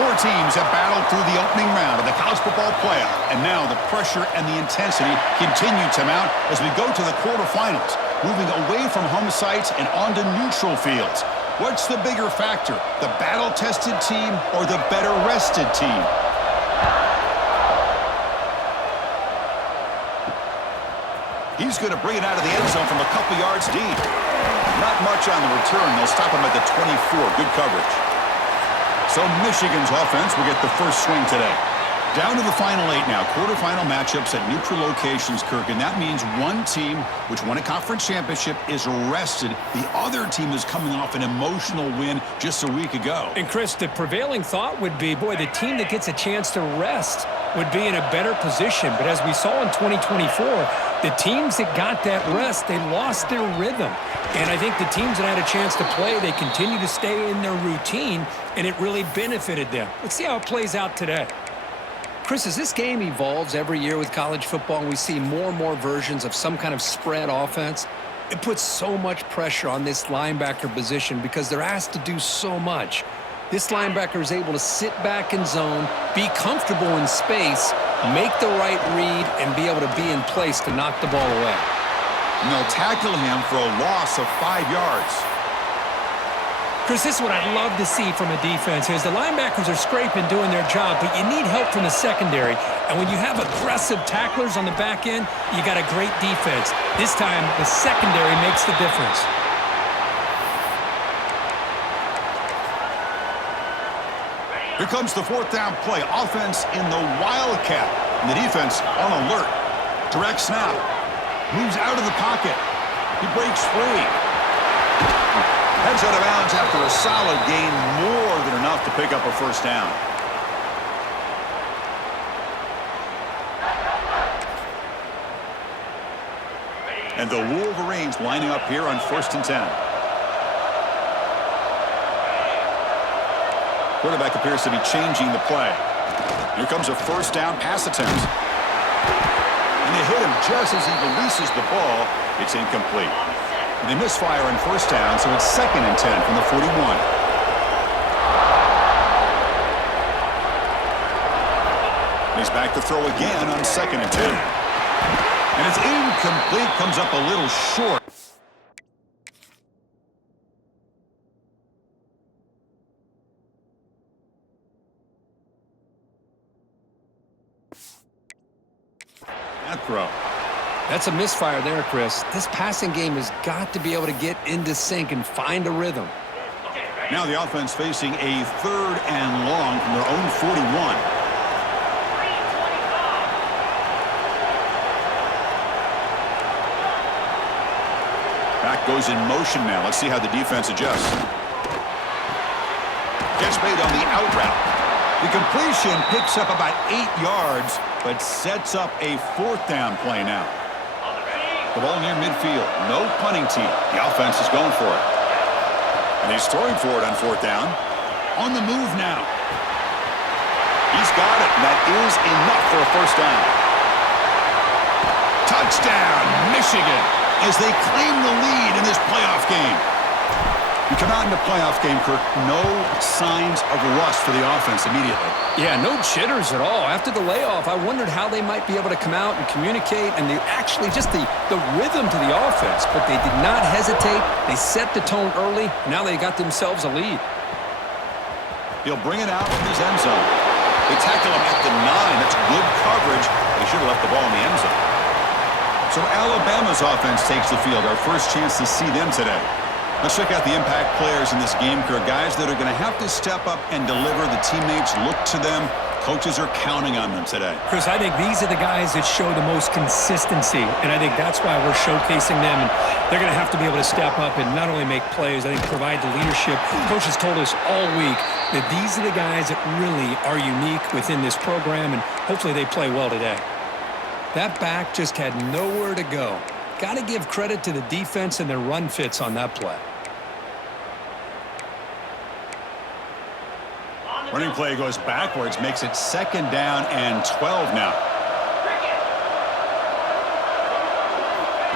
Four teams have battled through the opening round of the college football playoff, and now the pressure and the intensity continue to mount as we go to the quarterfinals, moving away from home sites and onto neutral fields. What's the bigger factor, the battle-tested team or the better-rested team? He's going to bring it out of the end zone from a couple yards deep. Not much on the return. They'll stop him at the 24. Good coverage. So Michigan's offense will get the first swing today. Down to the final 8 now. Quarterfinal matchups at neutral locations, Kirk. And that means one team, which won a conference championship, is rested. The other team is coming off an emotional win just a week ago. And, Chris, the prevailing thought would be, boy, the team that gets a chance to rest would be in a better position. But as we saw in 2024, the teams that got that rest, they lost their rhythm. And I think the teams that had a chance to play, they continue to stay in their routine, and it really benefited them. Let's see how it plays out today. Chris, as this game evolves every year with college football and we see more and more versions of some kind of spread offense, it puts so much pressure on this linebacker position because they're asked to do so much. This linebacker is able to sit back in zone, be comfortable in space, make the right read, and be able to be in place to knock the ball away. And they'll tackle him for a loss of 5 yards. Chris, this is what I'd love to see from a defense is the linebackers are scraping, doing their job, but you need help from the secondary. And when you have aggressive tacklers on the back end, you got a great defense. This time, the secondary makes the difference. Here comes the fourth down play. Offense in the Wildcat. And the defense on alert. Direct snap. Moves out of the pocket. He breaks free. Heads out of bounds after a solid gain, more than enough to pick up a first down. And the Wolverines lining up here on 1st and 10. Quarterback appears to be changing the play. Here comes a first down pass attempt. And they hit him just as he releases the ball. It's incomplete. They misfire on first down, so it's 2nd and 10 from the 41. He's back to throw again on 2nd and 2. And it's incomplete, comes up a little short. That throw. That's a misfire there, Chris. This passing game has got to be able to get into sync and find a rhythm. Now the offense facing a 3rd and long from their own 41. Back goes in motion now. Let's see how the defense adjusts. Gets made on the out route. The completion picks up about 8 yards, but sets up a 4th down play now. The ball near midfield. No punting team. The offense is going for it. And he's throwing for it on 4th down. On the move now. He's got it. And that is enough for a first down. Touchdown, Michigan, as they claim the lead in this playoff game. You come out in the playoff game, Kirk, no signs of rust for the offense immediately. Yeah, no jitters at all. After the layoff, I wondered how they might be able to come out and communicate, and they actually just the rhythm to the offense. But they did not hesitate. They set the tone early. Now they got themselves a lead. He'll bring it out from his end zone. They tackle him at the 9. That's good coverage. They should have left the ball in the end zone. So Alabama's offense takes the field. Our first chance to see them today. Let's check out the impact players in this game, Kirk. Guys that are going to have to step up and deliver. The teammates look to them. Coaches are counting on them today. Chris, I think these are the guys that show the most consistency, and I think that's why we're showcasing them. And they're going to have to be able to step up and not only make plays, I think provide the leadership. Coaches told us all week that these are the guys that really are unique within this program, and hopefully they play well today. That back just had nowhere to go. Got to give credit to the defense and their run fits on that play. Running play goes backwards, makes it 2nd down and 12 now.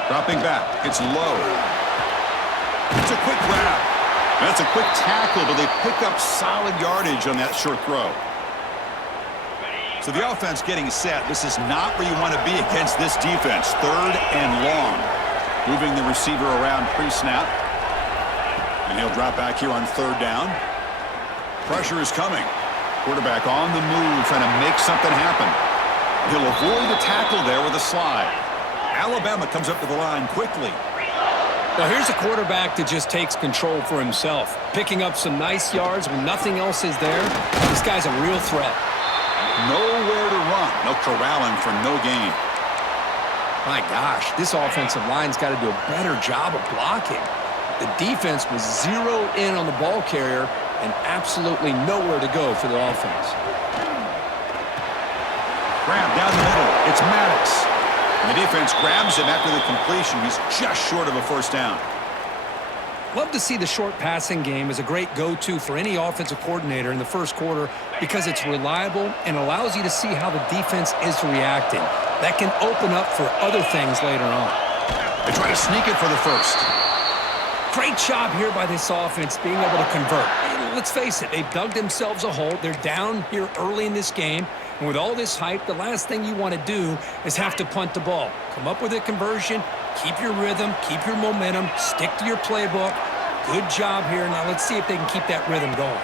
Dropping back, it's low. It's a quick grab. That's a quick tackle, but they pick up solid yardage on that short throw. So the offense getting set. This is not where you want to be against this defense. 3rd and long. Moving the receiver around pre-snap. And he'll drop back here on 3rd down. Pressure is coming. Quarterback on the move, trying to make something happen. He'll avoid the tackle there with a slide. Alabama comes up to the line quickly. Well, here's a quarterback that just takes control for himself. Picking up some nice yards when nothing else is there. This guy's a real threat. Nowhere to run. No corralling for no gain. My gosh, this offensive line's got to do a better job of blocking. The defense was zeroed in on the ball carrier and absolutely nowhere to go for the offense. Grab down the middle. It's Maddox. And the defense grabs him after the completion. He's just short of a 1st down. Love to see the short passing game as a great go-to for any offensive coordinator in the 1st quarter because it's reliable and allows you to see how the defense is reacting. That can open up for other things later on. They try to sneak it for the 1st. Great job here by this offense being able to convert. Let's face it, they've dug themselves a hole. They're down here early in this game. And with all this hype, the last thing you want to do is have to punt the ball. Come up with a conversion, keep your rhythm, keep your momentum, stick to your playbook. Good job here. Now let's see if they can keep that rhythm going.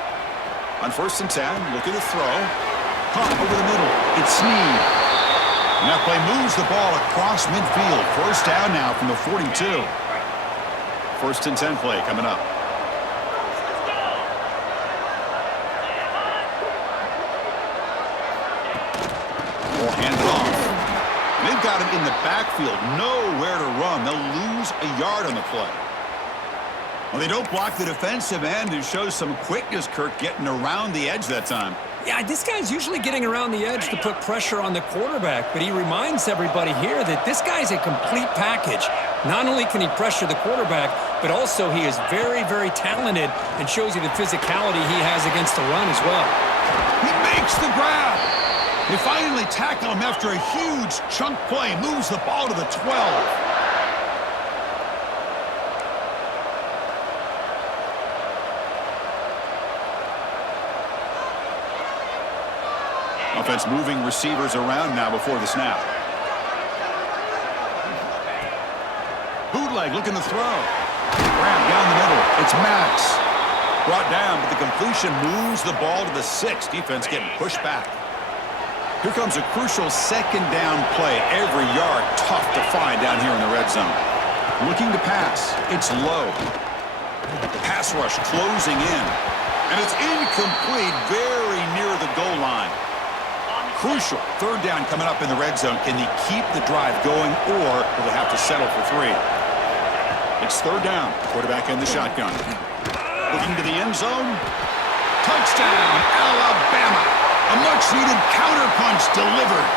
On 1st and 10, look at the throw. Caught over the middle. It's Snead. And that play moves the ball across midfield. 1st down now from the 42. 1st and 10 play coming up. We'll hand it off. And they've got him in the backfield. Nowhere to run. They'll lose a yard on the play. Well, they don't block the defensive end. It shows some quickness, Kirk, getting around the edge that time. Yeah, this guy's usually getting around the edge to put pressure on the quarterback, but he reminds everybody here that this guy's a complete package. Not only can he pressure the quarterback, but also he is very, very talented and shows you the physicality he has against the run as well. He makes the grab. They finally tackle him after a huge chunk play. Moves the ball to the 12. Offense moving receivers around now before the snap. Bootleg looking to throw. Grab down the middle. It's Maddox. Brought down, but the completion moves the ball to the 6. Defense getting pushed back. Here comes a crucial 2nd down play. Every yard tough to find down here in the red zone. Looking to pass. It's low. The pass rush closing in. And it's incomplete, very near the goal line. Crucial 3rd down coming up in the red zone. Can he keep the drive going, or will they have to settle for 3? It's 3rd down. Quarterback in the shotgun. Looking to the end zone. Touchdown, Alabama. A much-needed counterpunch delivered.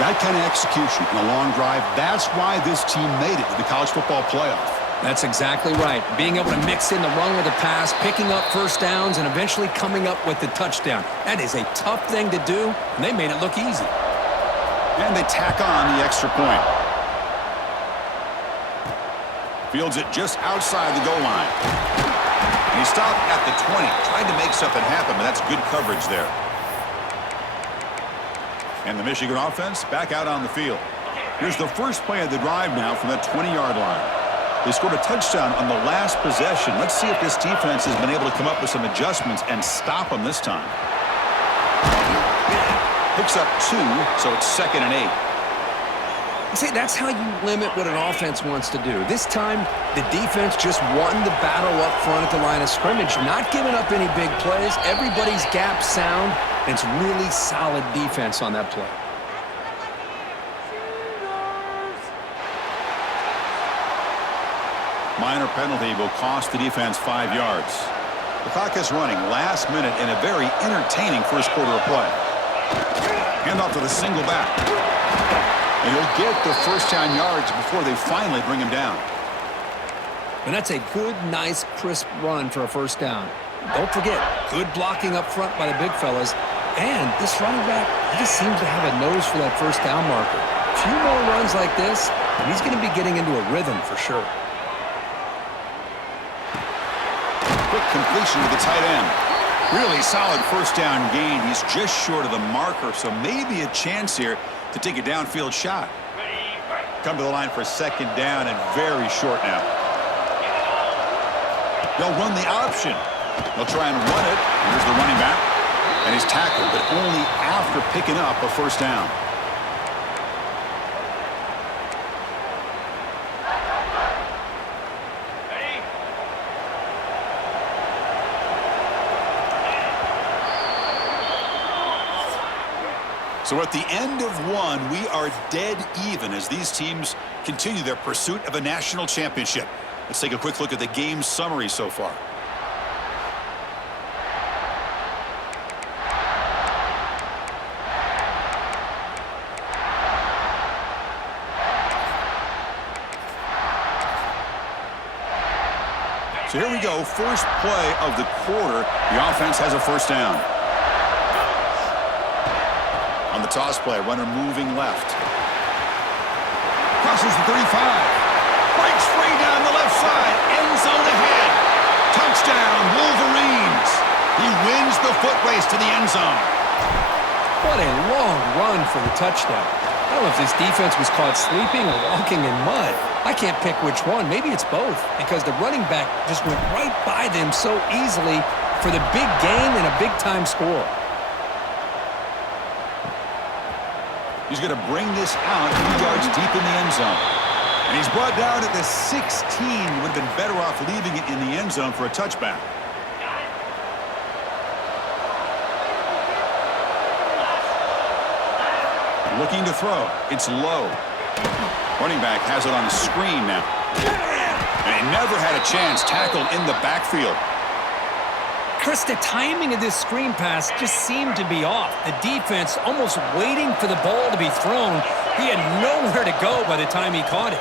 That kind of execution in a long drive, that's why this team made it to the college football playoff. That's exactly right. Being able to mix in the run with the pass, picking up 1st downs, and eventually coming up with the touchdown. That is a tough thing to do, and they made it look easy. And they tack on the extra point. Fields it just outside the goal line. And he stopped at the 20, trying to make something happen, but that's good coverage there. And the Michigan offense back out on the field. Here's the first play of the drive now from that 20-yard line. They scored a touchdown on the last possession. Let's see if this defense has been able to come up with some adjustments and stop them this time. Picks up 2, so it's 2nd and 8. See, that's how you limit what an offense wants to do. This time, the defense just won the battle up front at the line of scrimmage, not giving up any big plays. Everybody's gap sound, and it's really solid defense on that play. Minor penalty will cost the defense 5 yards. The clock is running last minute in a very entertaining first quarter of play. Handoff to the single back. And he'll get the 1st down yards before they finally bring him down. And that's a good, nice, crisp run for a 1st down. Don't forget, good blocking up front by the big fellas. And this running back, he just seems to have a nose for that 1st down marker. A few more runs like this, and he's going to be getting into a rhythm for sure. completion to the tight end. Really solid first down gain. He's just short of the marker, so maybe a chance here to take a downfield shot. Come to the line for second down and very short now. They'll run the option. They'll try and run it. Here's the running back. And he's tackled, but only after picking up a first down. So at the end of one, we are dead even as these teams continue their pursuit of a national championship. Let's take a quick look at the game summary so far. So here we go, first play of the quarter. The offense has a first down. On the toss play, runner moving left. Crosses the 35. Breaks free down the left side. End zone ahead. Touchdown, Wolverines. He wins the foot race to the end zone. What a long run for the touchdown. I don't know if this defense was caught sleeping or walking in mud. I can't pick which one. Maybe it's both because the running back just went right by them so easily for the big gain and a big-time score. He's going to bring this out 2 yards deep in the end zone. And he's brought down at the 16. Would have been better off leaving it in the end zone for a touchback. Looking to throw. It's low. Running back has it on the screen now. And he never had a chance. Tackled in the backfield. Chris, the timing of this screen pass just seemed to be off. The defense almost waiting for the ball to be thrown. He had nowhere to go by the time he caught it.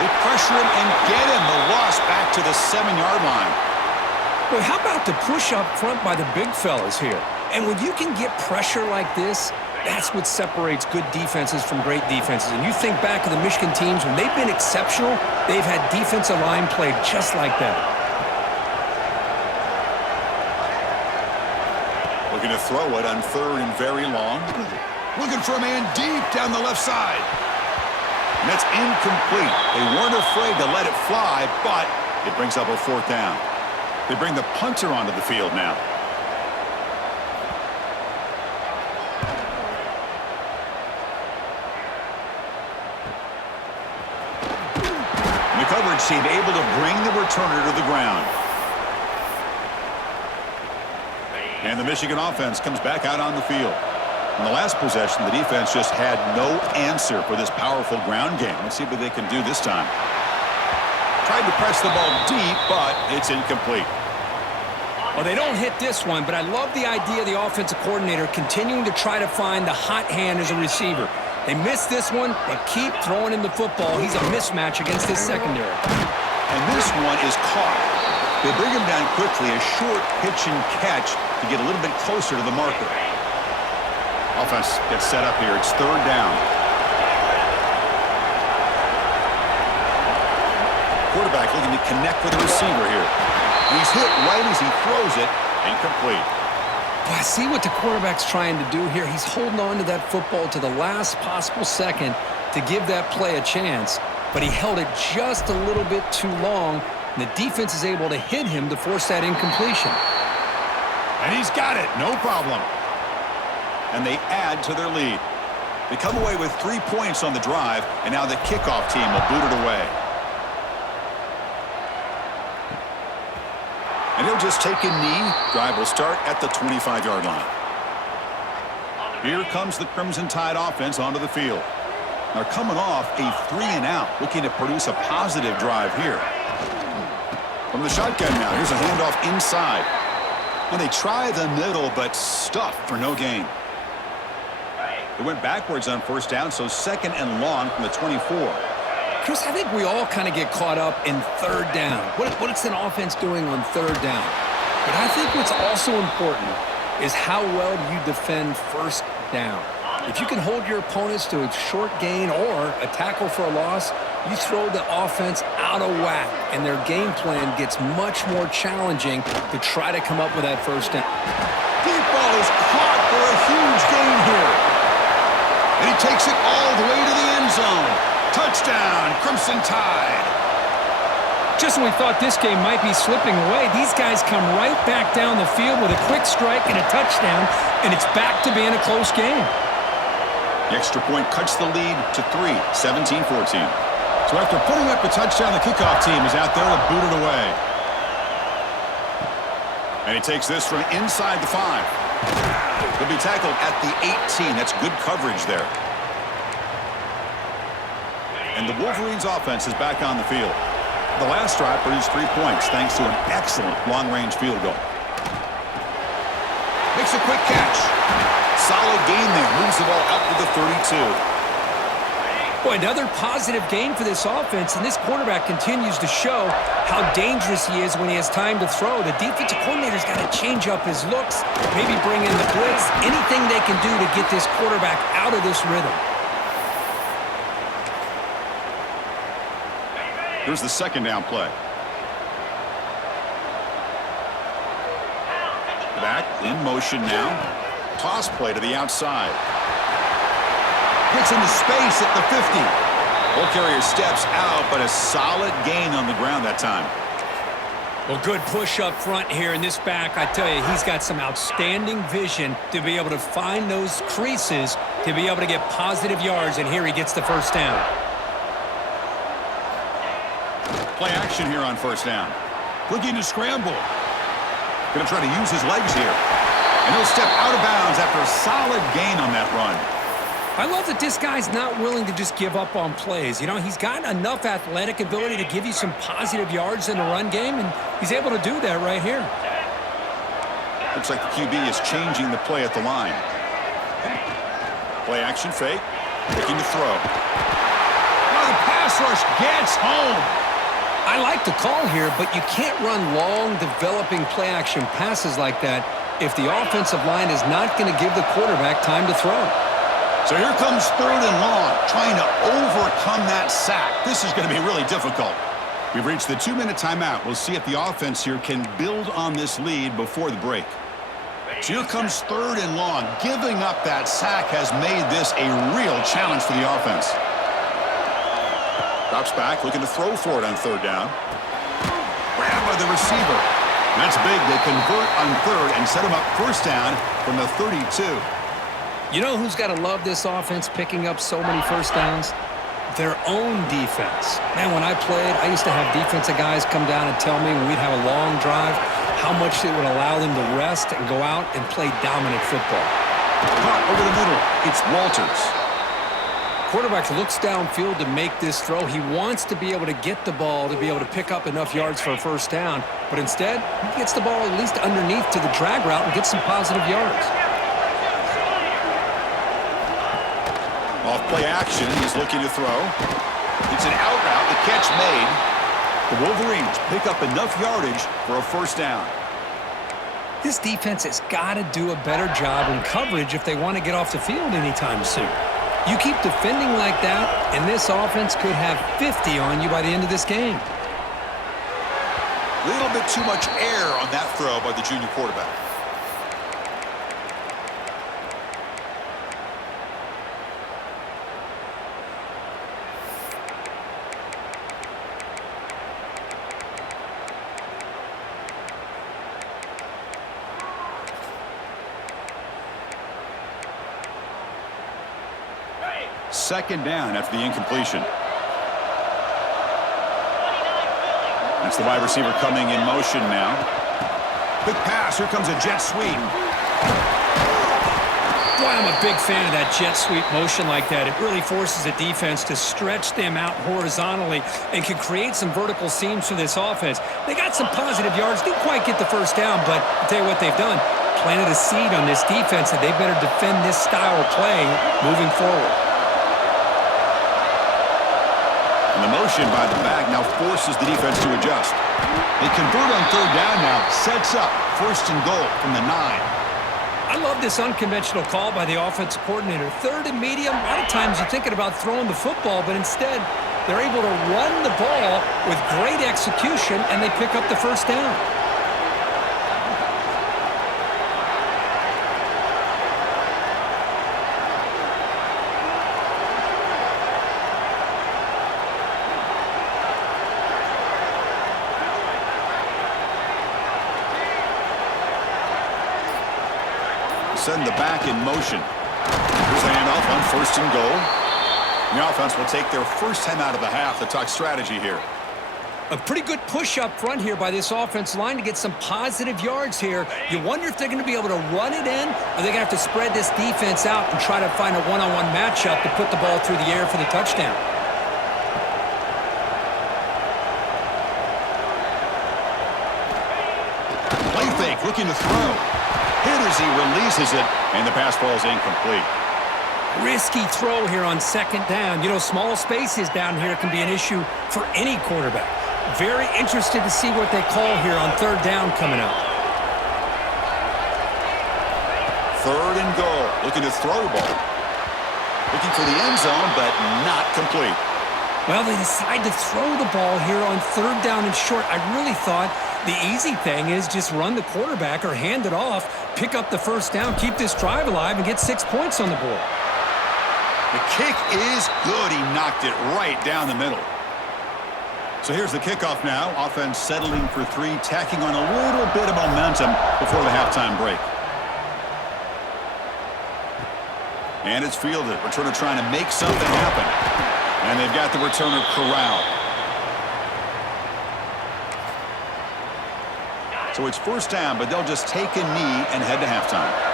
They pressure him and get him. The loss back to the 7-yard line. Well, how about the push up front by the big fellas here? And when you can get pressure like this, that's what separates good defenses from great defenses. And you think back to the Michigan teams, when they've been exceptional, they've had defensive line played just like that. Looking to throw it on third and very long. Looking for a man deep down the left side. And that's incomplete. They weren't afraid to let it fly, but it brings up a fourth down. They bring the punter onto the field now. The coverage team able to bring the returner to the ground. And the Michigan offense comes back out on the field. In the last possession, the defense just had no answer for this powerful ground game. Let's see what they can do this time. Tried to press the ball deep, but it's incomplete. Well, they don't hit this one, but I love the idea of the offensive coordinator continuing to try to find the hot hand as a receiver. They missed this one, but keep throwing him the football. He's a mismatch against this secondary. And this one is caught. They bring him down quickly, a short pitch and catch to get a little bit closer to the marker. Offense gets set up here. It's third down. Quarterback looking to connect with the receiver here. He's hit right as he throws it. Incomplete. Well, I see what the quarterback's trying to do here. He's holding on to that football to the last possible second to give that play a chance, but he held it just a little bit too long, and the defense is able to hit him to force that incompletion. And he's got it. No problem. And they add to their lead. They come away with 3 points on the drive, and now the kickoff team will boot it away. And he'll just take a knee. Drive will start at the 25-yard line. Here comes the Crimson Tide offense onto the field. They're coming off a 3-and-out, looking to produce a positive drive here. From the shotgun now, here's a handoff inside. And they try the middle, but stuffed for no gain. They went backwards on first down, so second and long from the 24. Chris, I think we all kind of get caught up in third down. What's an offense doing on third down? But I think what's also important is how well you defend first down. If you can hold your opponents to a short gain or a tackle for a loss, You throw the offense out of whack, and their game plan gets much more challenging to try to come up with that first down. Deep ball is caught for a huge gain here. And he takes it all the way to the end zone. Touchdown, Crimson Tide. Just when we thought this game might be slipping away, these guys come right back down the field with a quick strike and a touchdown, and it's back to being a close game. The extra point cuts the lead to 3, 17-14. So after putting up the touchdown, the kickoff team is out there to boot it away. And he takes this from inside the 5. He'll be tackled at the 18. That's good coverage there. And the Wolverines offense is back on the field. The last drive produced 3 points thanks to an excellent long-range field goal. Makes a quick catch. Solid gain there. Moves the ball out to the 32. Boy, another positive gain for this offense, and this quarterback continues to show how dangerous he is when he has time to throw. The defensive coordinator's got to change up his looks, maybe bring in the blitz, anything they can do to get this quarterback out of this rhythm. Here's the second down play. Back in motion now. Toss play to the outside. Gets into space at the 50. Ball carrier steps out, but a solid gain on the ground that time. Well, good push up front here in this back. I tell you, he's got some outstanding vision to be able to find those creases, to be able to get positive yards, and here he gets the first down. Play action here on first down. Looking to scramble. Going to try to use his legs here. And he'll step out of bounds after a solid gain on that run. I love that this guy's not willing to just give up on plays. You know, he's got enough athletic ability to give you some positive yards in the run game, and he's able to do that right here. Looks like the QB is changing the play at the line. Play action fake. Looking to throw. Oh, the pass rush gets home. I like the call here, but you can't run long, developing play-action passes like that if the offensive line is not going to give the quarterback time to throw. So here comes third and long, trying to overcome that sack. This is going to be really difficult. We've reached the 2-minute timeout. We'll see if the offense here can build on this lead before the break. So here comes third and long. Giving up that sack has made this a real challenge for the offense. Drops back, looking to throw for it on third down. Grabbed by the receiver. That's big. They convert on third and set him up first down from the 32. You know who's got to love this offense picking up so many first downs? Their own defense. Man, when I played, I used to have defensive guys come down and tell me when we'd have a long drive how much it would allow them to rest and go out and play dominant football. Caught over the middle. It's Walters. Quarterback looks downfield to make this throw. He wants to be able to get the ball to be able to pick up enough yards for a first down, but instead, he gets the ball at least underneath to the drag route and gets some positive yards. Off play action, he's looking to throw. It's an out route, the catch made. The Wolverines pick up enough yardage for a first down. This defense has got to do a better job in coverage if they want to get off the field anytime soon. You keep defending like that, and this offense could have 50 on you by the end of this game. A little bit too much air on that throw by the junior quarterback. Second down after the incompletion. That's the wide receiver coming in motion now. Quick pass. Here comes a jet sweep. Boy, I'm a big fan of that jet sweep motion like that. It really forces a defense to stretch them out horizontally and can create some vertical seams for this offense. They got some positive yards. Didn't quite get the first down, but I'll tell you what they've done. Planted a seed on this defense, and they better defend this style of play moving forward. And the motion by the back now forces the defense to adjust. They convert on third down now. Sets up first and goal from the 9. I love this unconventional call by the offensive coordinator. Third and medium, a lot of times you're thinking about throwing the football, but instead They're able to run the ball with great execution, and they pick up the first down. Send the back in motion. Here's the handoff on 1st and goal. The offense will take their first time out of the half to talk strategy here. A pretty good push up front here by this offense line to get some positive yards here. You wonder if they're going to be able to run it in, or they're going to have to spread this defense out and try to find a one-on-one matchup to put the ball through the air for the touchdown. Play fake, looking to throw. Hit as he releases it, and the pass ball is incomplete. Risky throw here on 2nd down. You know, small spaces down here can be an issue for any quarterback. Very interested to see what they call here on 3rd down coming up. 3rd and goal. Looking to throw the ball. Looking for the end zone, but not complete. Well, they decide to throw the ball here on 3rd down and short. I really thought the easy thing is just run the quarterback or hand it off, pick up the first down, keep this drive alive, and get 6 points on the board. The kick is good. He knocked it right down the middle. So here's the kickoff now. Offense settling for 3, tacking on a little bit of momentum before the halftime break. And it's fielded. Returner trying to make something happen. And they've got the returner corralled. So it's 1st down, but they'll just take a knee and head to halftime.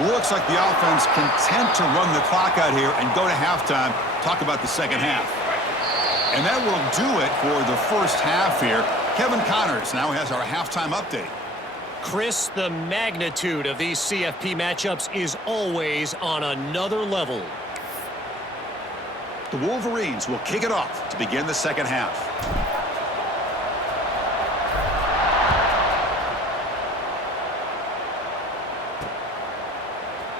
Looks like the offense content to run the clock out here and go to halftime. Talk about the second half. And that will do it for the first half here. Kevin Connors now has our halftime update. Chris, the magnitude of these CFP matchups is always on another level. The Wolverines will kick it off to begin the second half.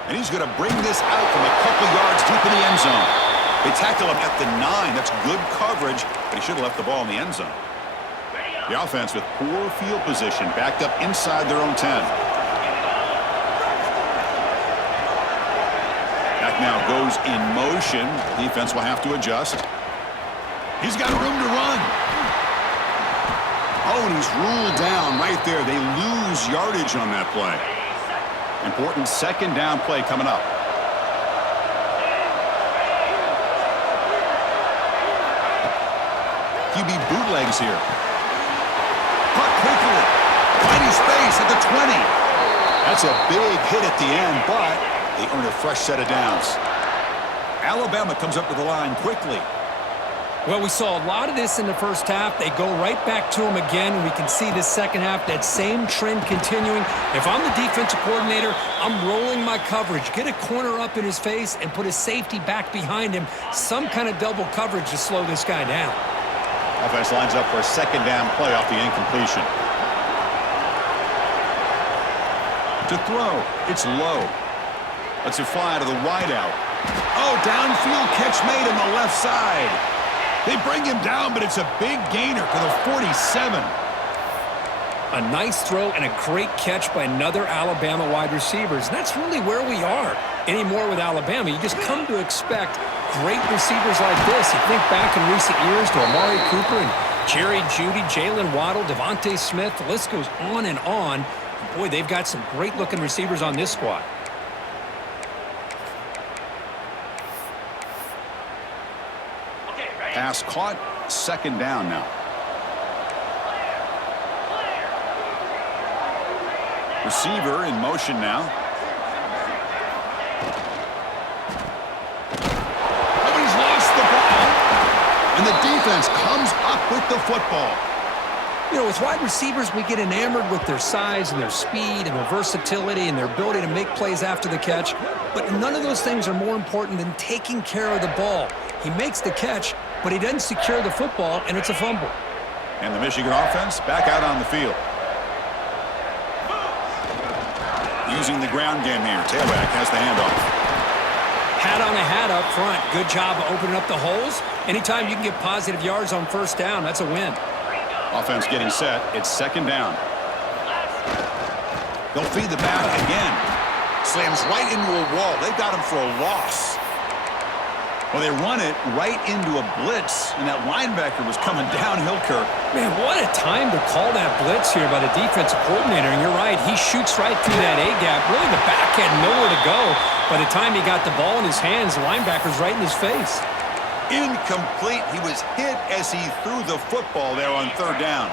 And he's going to bring this out from a couple yards deep in the end zone. They tackle him at the 9. That's good coverage, but he should have left the ball in the end zone. The offense with poor field position, backed up inside their own 10. Back now goes in motion. The defense will have to adjust. He's got room to run. Oh, and he's ruled down right there. They lose yardage on that play. Important 2nd down play coming up. QB bootlegs here. Caught quickly. Finding space at the 20. That's a big hit at the end, but they earn a fresh set of downs. Alabama comes up to the line quickly. Well, we saw a lot of this in the first half. They go right back to him again, and we can see the second half, that same trend continuing. If I'm the defensive coordinator, I'm rolling my coverage. Get a corner up in his face and put a safety back behind him. Some kind of double coverage to slow this guy down. Offense lines up for a 2nd down play off the incompletion. To throw, it's low. Lets it fly to the wideout. Oh, downfield catch made on the left side. They bring him down, but it's a big gainer to the 47. A nice throw and a great catch by another Alabama wide receivers. And that's really where we are anymore with Alabama. You just come to expect great receivers like this. You think back in recent years to Amari Cooper and Jerry Jeudy, Jalen Waddle, Devontae Smith. The list goes on and on. Boy, they've got some great-looking receivers on this squad. Pass caught, 2nd down now. Receiver in motion now. Oh, he's lost the ball. And the defense comes up with the football. You know, with wide receivers, we get enamored with their size and their speed and their versatility and their ability to make plays after the catch. But none of those things are more important than taking care of the ball. He makes the catch, but he doesn't secure the football, and it's a fumble. And the Michigan offense back out on the field. Using the ground game here. Tailback has the handoff. Hat on a hat up front. Good job of opening up the holes. Anytime you can get positive yards on first down, that's a win. Offense getting set. It's second down. They'll feed the back again. Slams right into a wall. They got him for a loss. Well, they run it right into a blitz, and that linebacker was coming downhill, Kirk. Man, what a time to call that blitz here by the defensive coordinator. And you're right, he shoots right through that A-gap. Really, the back had nowhere to go. By the time he got the ball in his hands, the linebacker's right in his face. Incomplete. He was hit as he threw the football there on third down.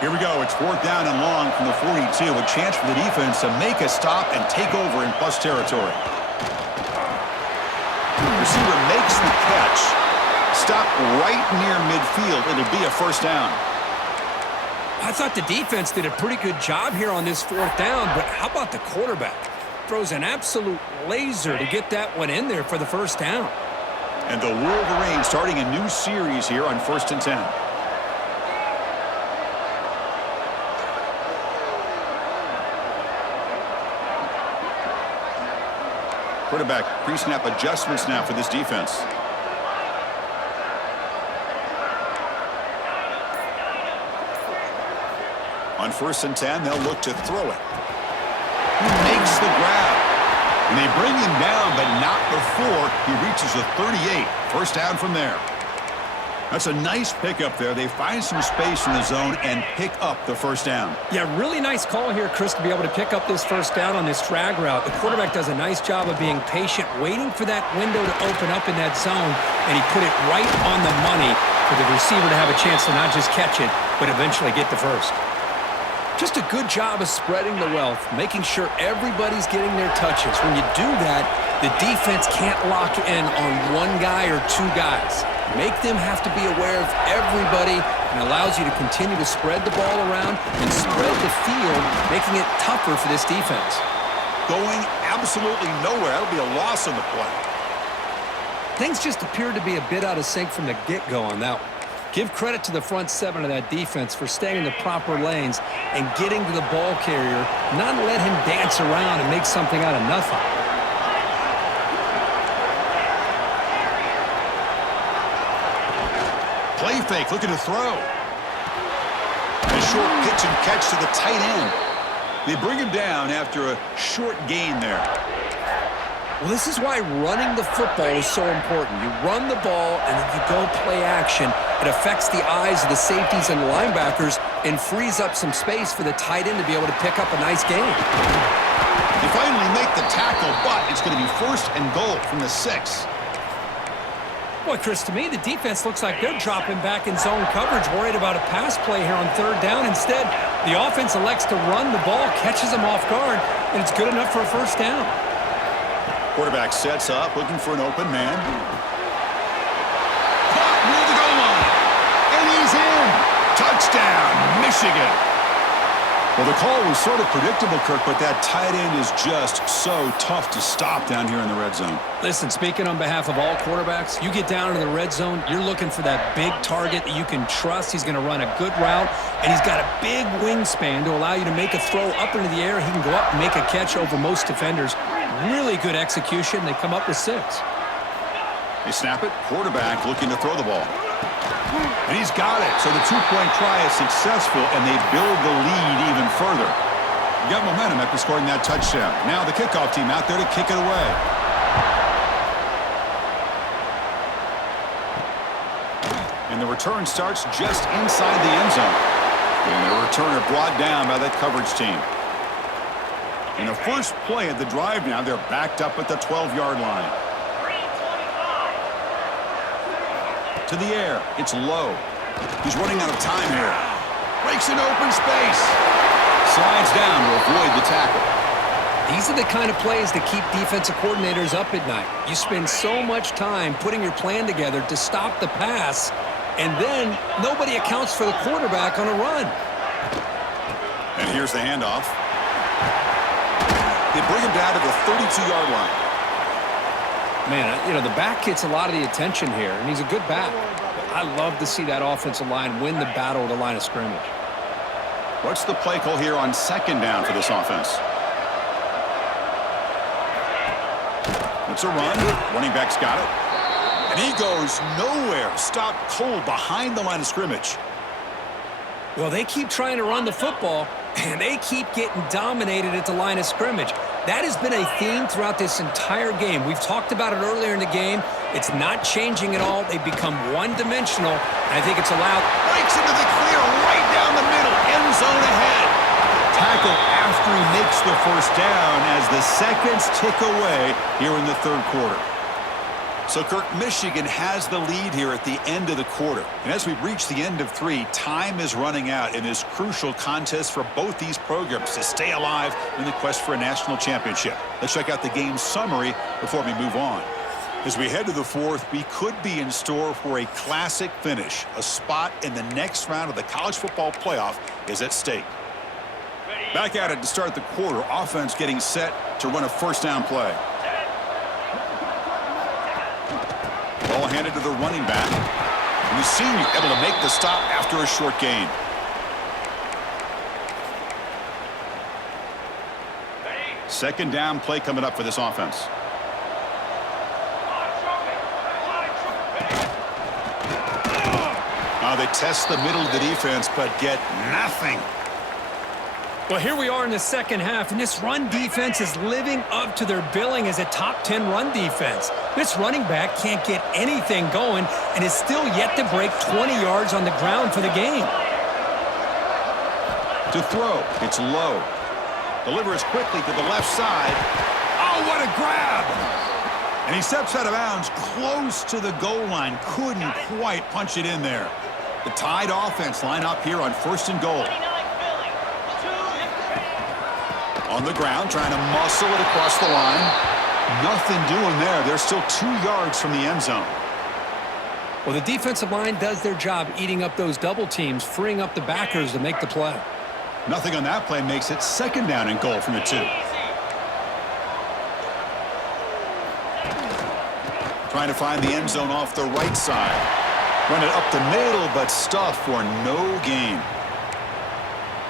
Here we go. It's fourth down and long from the 42. A chance for the defense to make a stop and take over in plus territory. Receiver makes the catch. Stop right near midfield. It'll be a first down. I thought the defense did a pretty good job here on this fourth down, but how about the quarterback? Throws an absolute laser to get that one in there for the first down. And the Wolverines starting a new series here on 1st and 10. Quarterback pre-snap adjustments now for this defense. On 1st and 10, they'll look to throw it. He makes the grab. And they bring him down, but not before he reaches the 38. First down from there. That's a nice pickup there. They find some space in the zone and pick up the first down. Yeah, really nice call here, Chris, to be able to pick up this first down on this drag route. The quarterback does a nice job of being patient, waiting for that window to open up in that zone, and he put it right on the money for the receiver to have a chance to not just catch it, but eventually get the first. Just a good job of spreading the wealth, making sure everybody's getting their touches. When you do that, the defense can't lock in on one guy or two guys. Make them have to be aware of everybody, and allows you to continue to spread the ball around and spread the field, making it tougher for this defense. Going absolutely nowhere. That'll be a loss on the play. Things just appeared to be a bit out of sync from the get-go on that one. Give credit to the front seven of that defense for staying in the proper lanes and getting to the ball carrier, not let him dance around and make something out of nothing. Play fake, looking to throw. A short pitch and catch to the tight end. They bring him down after a short gain there. Well, this is why running the football is so important. You run the ball, and then you go play action. It affects the eyes of the safeties and linebackers and frees up some space for the tight end to be able to pick up a nice gain. They finally make the tackle, but it's going to be 1st and goal from the 6. Boy, Chris, to me, the defense looks like they're dropping back in zone coverage, worried about a pass play here on third down. Instead, the offense elects to run the ball, catches them off guard, and it's good enough for a first down. Quarterback sets up, looking for an open man. Caught near the goal line. And he's in. Touchdown, Michigan. Well, the call was sort of predictable, Kirk, but that tight end is just so tough to stop down here in the red zone. Listen, speaking on behalf of all quarterbacks, you get down into the red zone, you're looking for that big target that you can trust. He's going to run a good route, and he's got a big wingspan to allow you to make a throw up into the air. He can go up and make a catch over most defenders. Really good execution. They come up with 6. They snap it. Quarterback looking to throw the ball. And he's got it. So the 2-point try is successful, and they build the lead even further. You got momentum after scoring that touchdown. Now the kickoff team out there to kick it away. And the return starts just inside the end zone. And the returner brought down by the coverage team. In the first play of the drive now, they're backed up at the 12-yard line. To the air. It's low. He's running out of time here. Breaks an open space. Slides down to avoid the tackle. These are the kind of plays that keep defensive coordinators up at night. You spend so much time putting your plan together to stop the pass, and then nobody accounts for the quarterback on a run. And here's the handoff. They bring him down to the 32-yard line. Man, you know, the back gets a lot of the attention here, and he's a good back. But I love to see that offensive line win the battle at the line of scrimmage. What's the play call here on 2nd down for this offense? It's a run. Running back's got it. And he goes nowhere. Stopped cold behind the line of scrimmage. Well, they keep trying to run the football, and they keep getting dominated at the line of scrimmage. That has been a theme throughout this entire game. We've talked about it earlier in the game. It's not changing at all. They've become one-dimensional. I think it's allowed. Breaks into the clear right down the middle. End zone ahead. Tackle after he makes the first down as the seconds tick away here in the third quarter. So, Kirk, Michigan has the lead here at the end of the quarter. And as we reach the end of 3, time is running out in this crucial contest for both these programs to stay alive in the quest for a national championship. Let's check out the game summary before we move on. As we head to the fourth, we could be in store for a classic finish. A spot in the next round of the college football playoff is at stake. Back at it to start the quarter. Offense getting set to run a first down play. Ball handed to the running back. And the senior able to make the stop after a short gain. Second down play coming up for this offense. Now they test the middle of the defense, but get nothing. Well, here we are in the second half, and this run defense is living up to their billing as a top 10 run defense. This running back can't get anything going and is still yet to break 20 yards on the ground for the game. To throw, it's low. Delivers quickly to the left side. Oh, what a grab! And he steps out of bounds close to the goal line. Couldn't quite punch it in there. The Tide offense line up here on first and goal. On the ground, trying to muscle it across the line. Nothing doing there. They're still 2 yards from the end zone. Well, the defensive line does their job eating up those double teams, freeing up the backers to make the play. Nothing on that play makes it second down and goal from the 2. Trying to find the end zone off the right side. Run it up the middle, but stuff for no gain.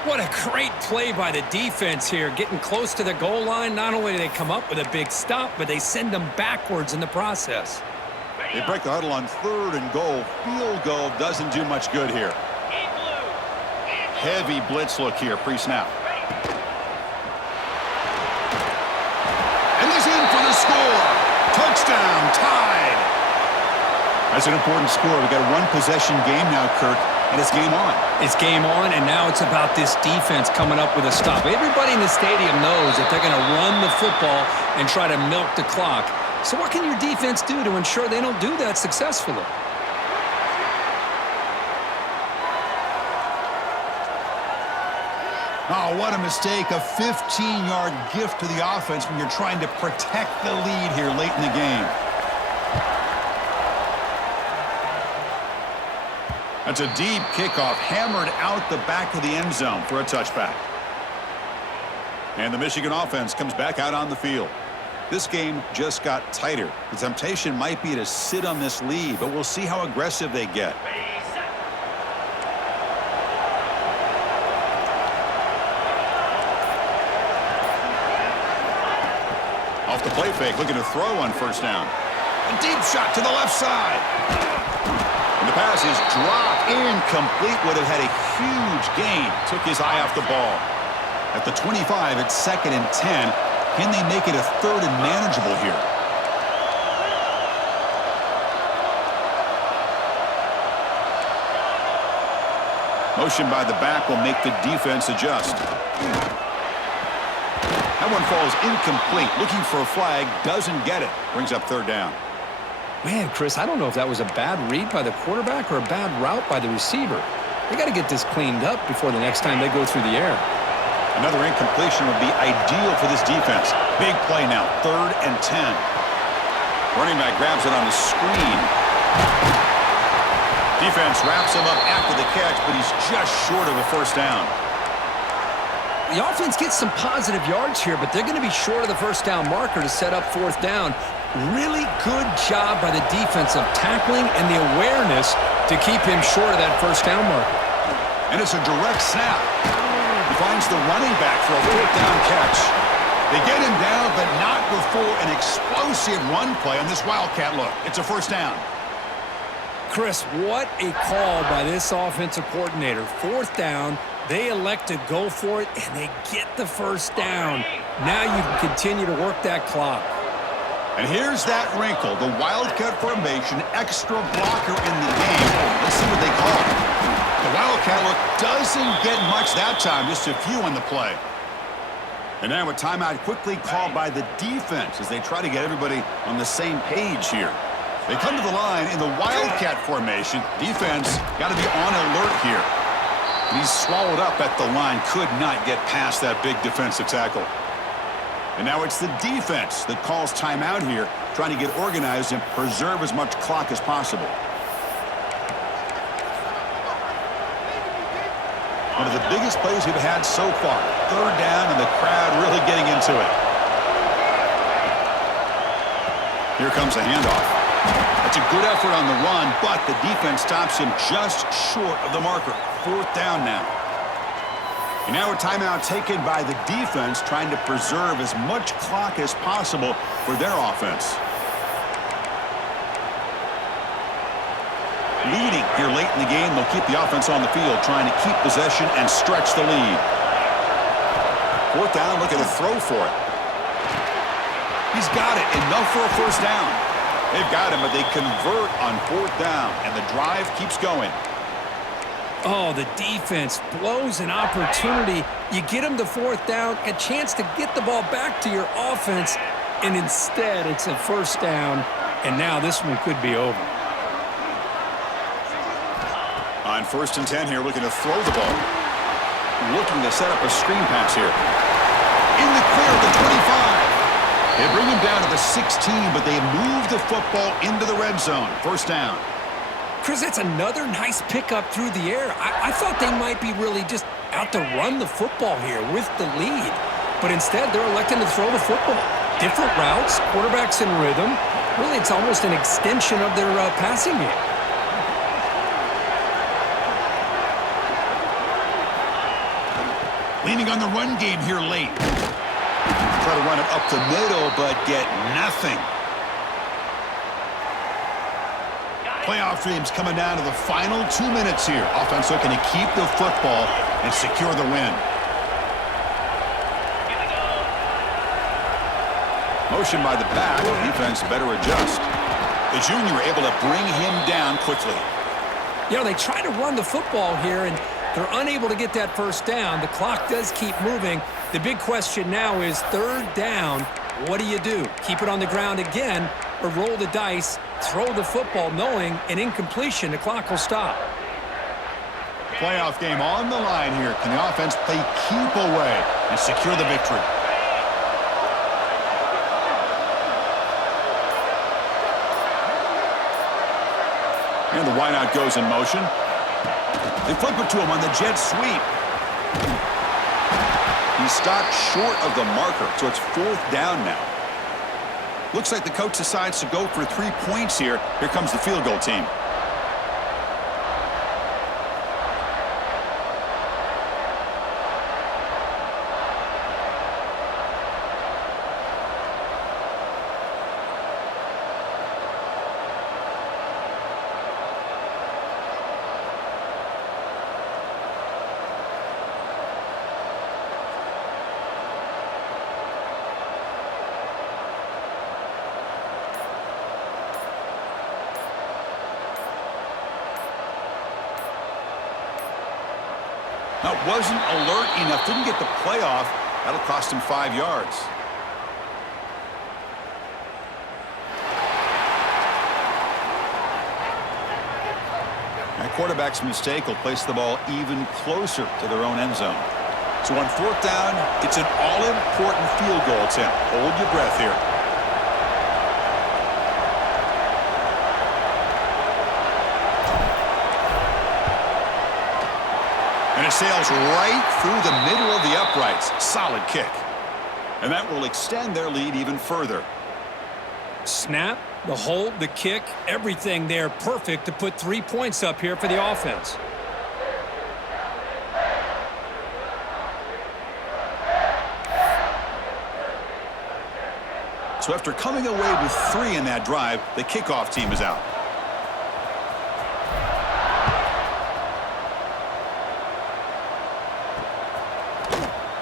What a great play by the defense here. Getting close to the goal line, not only do they come up with a big stop, but they send them backwards in the process. They break the huddle on third and goal. Field goal doesn't do much good here. Heavy blitz look here, pre-snap. And he's in for the score. Touchdown, Tide. That's an important score. We've got a one-possession game now, Kirk. And it's game on. It's game on, and now it's about this defense coming up with a stop. Everybody in the stadium knows that they're going to run the football and try to milk the clock. So what can your defense do to ensure they don't do that successfully? Oh, what a mistake. A 15-yard gift to the offense when you're trying to protect the lead here late in the game. That's a deep kickoff, hammered out the back of the end zone for a touchback. And the Michigan offense comes back out on the field. This game just got tighter. The temptation might be to sit on this lead, but we'll see how aggressive they get. Off the play fake, looking to throw on first down. A deep shot to the left side. And the pass is dropped, incomplete. Would have had a huge gain. Took his eye off the ball. At the 25, it's 2nd and 10. Can they make it a 3rd and manageable here? Motion by the back will make the defense adjust. That one falls incomplete. Looking for a flag, doesn't get it. Brings up 3rd down. Man, Chris, I don't know if that was a bad read by the quarterback or a bad route by the receiver. They got to get this cleaned up before the next time they go through the air. Another incompletion would be ideal for this defense. Big play now, 3rd and 10. Running back grabs it on the screen. Defense wraps him up after the catch, but he's just short of a first down. The offense gets some positive yards here, but they're going to be short of the first down marker to set up 4th down. Really good job by the defense of tackling and the awareness to keep him short of that first down marker. And it's a direct snap. He finds the running back for a 4th down catch. They get him down, but not before an explosive run play on this Wildcat look. It's a first down. Chris, what a call by this offensive coordinator. Fourth down, they elect to go for it, and they get the first down. Now you can continue to work that clock. And here's that wrinkle, the Wildcat formation, extra blocker in the game. Let's see what they call it. The Wildcat look doesn't get much that time, just a few on the play. And now a timeout quickly called by the defense as they try to get everybody on the same page here. They come to the line in the Wildcat formation. Defense got to be on alert here. And he's swallowed up at the line, could not get past that big defensive tackle. And now it's the defense that calls timeout here, trying to get organized and preserve as much clock as possible. One of the biggest plays we've had so far. Third down, and the crowd really getting into it. Here comes a handoff. That's a good effort on the run, but the defense stops him just short of the marker. Fourth down now. And now a timeout taken by the defense, trying to preserve as much clock as possible for their offense. Leading here late in the game, they'll keep the offense on the field, trying to keep possession and stretch the lead. Fourth down, looking to throw for it. He's got it, enough for a first down. They've got him, but they convert on fourth down, and the drive keeps going. Oh, the defense blows an opportunity. You get them to fourth down, a chance to get the ball back to your offense, and instead it's a first down, and now this one could be over. On 1st and 10 here, looking to throw the ball. Looking to set up a screen pass here. In the clear at the 25. They bring him down to the 16, but they move the football into the red zone. First down. Chris, that's another nice pickup through the air. I thought they might be really just out to run the football here with the lead. But instead, they're electing to throw the football. Different routes, quarterbacks in rhythm. Really, it's almost an extension of their passing game. Leaning on the run game here late. Try to run it up the middle, but get nothing. Playoff dreams coming down to the final 2 minutes here. Offense looking to keep the football and secure the win. Motion by the back. Defense better adjust. The junior able to bring him down quickly. You know, they try to run the football here, and they're unable to get that first down. The clock does keep moving. The big question now is third down. What do? Keep it on the ground again or roll the dice, throw the football knowing an incompletion, the clock will stop. Playoff game on the line here. Can the offense play keep away and secure the victory? And the wideout goes in motion. They flip it to him on the jet sweep. He stopped short of the marker, so it's fourth down now. Looks like the coach decides to go for 3 points here. Here comes the field goal team. Now, wasn't alert enough, didn't get the playoff. That'll cost him 5 yards. That quarterback's mistake will place the ball even closer to their own end zone. So on fourth down, it's an all-important field goal attempt. Hold your breath here. And it sails right through the middle of the uprights. Solid kick. And that will extend their lead even further. Snap, the hold, the kick, everything there perfect to put 3 points up here for the offense. So after coming away with 3 in that drive, the kickoff team is out.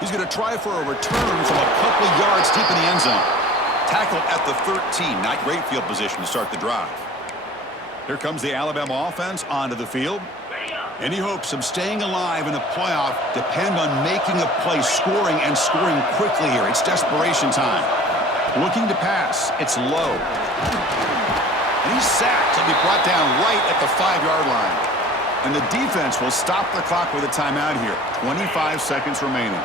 He's going to try for a return from a couple yards deep in the end zone. Tackle at the 13. Not great field position to start the drive. Here comes the Alabama offense onto the field. Any hopes of staying alive in the playoff depend on making a play, scoring, and scoring quickly here. It's desperation time. Looking to pass. It's low. And he's sacked. He'll be brought down right at the 5-yard line. And the defense will stop the clock with a timeout here. 25 seconds remaining.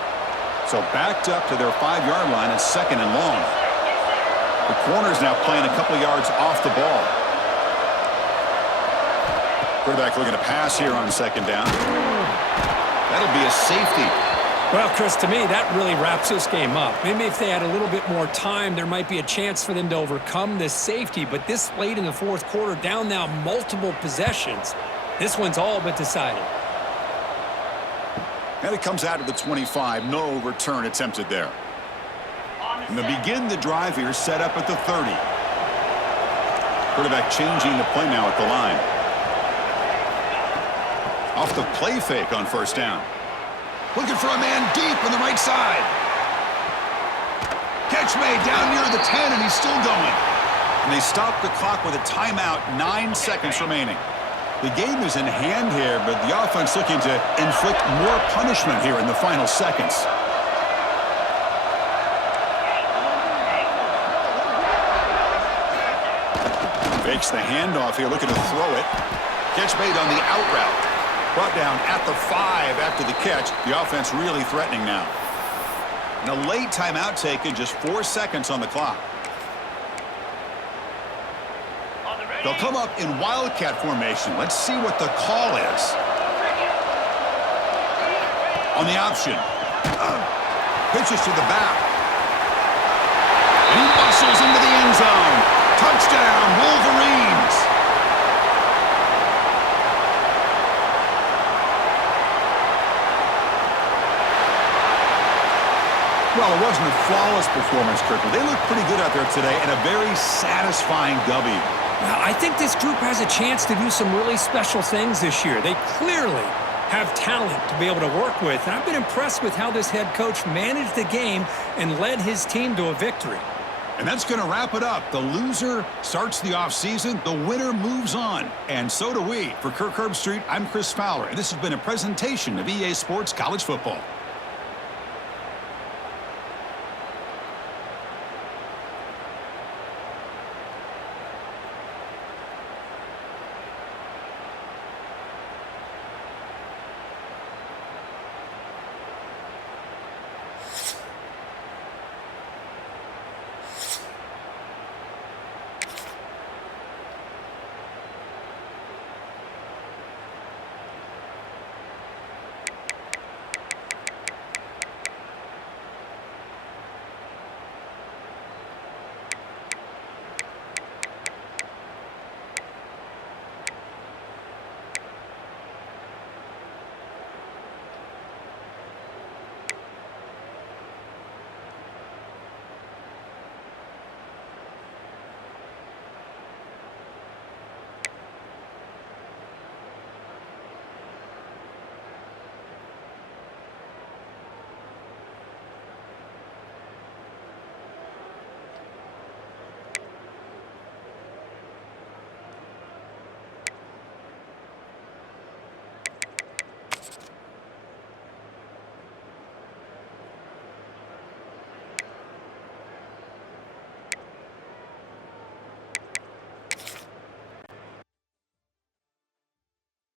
So backed up to their 5-yard line. It's 2nd and long. The corner's now playing a couple yards off the ball. Quarterback looking to pass here on 2nd down. That'll be a safety. Well, Chris, to me, that really wraps this game up. Maybe if they had a little bit more time, there might be a chance for them to overcome this safety. But this late in the 4th quarter, down now multiple possessions, this one's all but decided. And it comes out of the 25. No return attempted there. And they begin the drive here, set up at the 30. Quarterback changing the play now at the line. Off the play fake on 1st down. Looking for a man deep on the right side. Catch made down near the 10, and he's still going. And they stop the clock with a timeout, 9 seconds remaining. The game is in hand here, but the offense looking to inflict more punishment here in the final seconds. Fakes the handoff here, looking to throw it. Catch made on the out route. Brought down at the 5 after the catch. The offense really threatening now. And a late timeout taken, just 4 seconds on the clock. They'll come up in wildcat formation. Let's see what the call is. On the option. Pitches to the back. And he muscles into the end zone. Touchdown, Wolverines. Well, it wasn't a flawless performance, Kirk, but they looked pretty good out there today and a very satisfying W. Well, I think this group has a chance to do some really special things this year. They clearly have talent to be able to work with, and I've been impressed with how this head coach managed the game and led his team to a victory. And that's going to wrap it up. The loser starts the offseason. The winner moves on. And so do we. For Kirk Herbstreit, I'm Chris Fowler, and this has been a presentation of EA Sports College Football.